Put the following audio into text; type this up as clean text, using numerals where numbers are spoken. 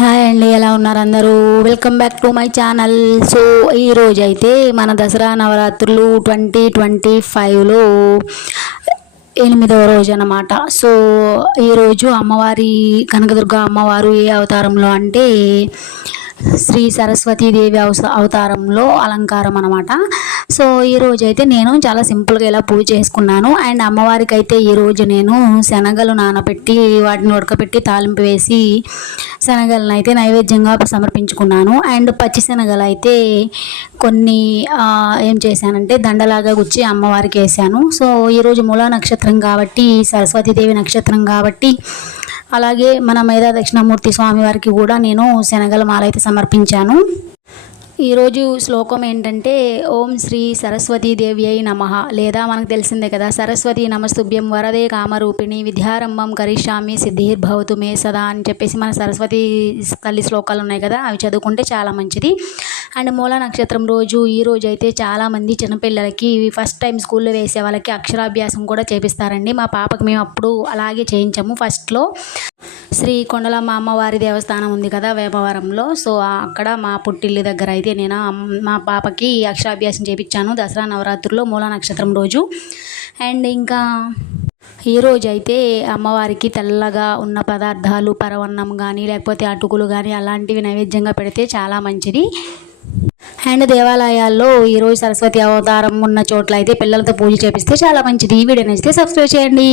Hi అండి, ఎలా ఉన్నారు అందరూ? Welcome back to my channel. So ఈరోజు అయితే మన దసరా నవరాత్రులు 2025లో 8వ రోజు అన్నమాట. సో ఈరోజు అమ్మవారి కనకదుర్గ అమ్మవారు ఏ అవతారంలో అంటే శ్రీ సరస్వతీదేవి అవతారంలో అలంకారం అనమాట. సో ఈరోజు అయితే నేను చాలా సింపుల్గా ఇలా పూజ చేసుకున్నాను. అండ్ అమ్మవారికి అయితే ఈరోజు నేను శనగలు నానబెట్టి వాటిని ఉడకబెట్టి తాలింపు వేసి శనగలను అయితే నైవేద్యంగా సమర్పించుకున్నాను. అండ్ పచ్చి శనగలు అయితే కొన్ని ఏం చేశానంటే దండలాగా గుచ్చి అమ్మవారికి వేసాను. సో ఈరోజు మూలా నక్షత్రం కాబట్టి, సరస్వతీదేవి నక్షత్రం కాబట్టి, అలాగే మన మేధా దక్షిణామూర్తి స్వామి వారికి కూడా నేను శనగల మాల అయితే సమర్పించాను. ఈరోజు శ్లోకం ఏంటంటే ఓం శ్రీ సరస్వతీదేవి అయి నమః, లేదా మనకు తెలిసిందే కదా, సరస్వతి నమస్తుభ్యం వరదే కామరూపిణి విద్యారంభం కరిష్యామి సిద్ధిర్భవతు మే సదా అని చెప్పేసి మన సరస్వతి తల్లి శ్లోకాలు ఉన్నాయి కదా, అవి చదువుకుంటే చాలా మంచిది. అండ్ మూల నక్షత్రం రోజు ఈ రోజు అయితే చాలామంది చిన్నపిల్లలకి ఫస్ట్ టైం స్కూల్లో వేసే వాళ్ళకి అక్షరాభ్యాసం కూడా చేపిస్తారండి. మా పాపకి మేము అప్పుడు అలాగే చేయించాము. ఫస్ట్లో శ్రీ కొండలమ్మ అమ్మవారి దేవస్థానం ఉంది కదా వేమవరంలో, సో అక్కడ మా పుట్టిల్లు దగ్గర అయితే నేను మా పాపకి అక్షరాభ్యాసం చేయించాను దసరా నవరాత్రుల్లో మూల నక్షత్రం రోజు. అండ్ ఇంకా ఈరోజు అయితే అమ్మవారికి తెల్లగా ఉన్న పదార్థాలు, పరవన్నం కానీ లేకపోతే అటుకులు కానీ అలాంటివి నైవేద్యంగా పెడితే చాలా మంచిది. అండ్ దేవాలయాల్లో ఈరోజు సరస్వతి అవతారం ఉన్న చోట్ల అయితే పిల్లలతో పూజ చేపిస్తే చాలా మంచిది. ఈ వీడియో నచ్చితే సబ్స్క్రైబ్ చేయండి.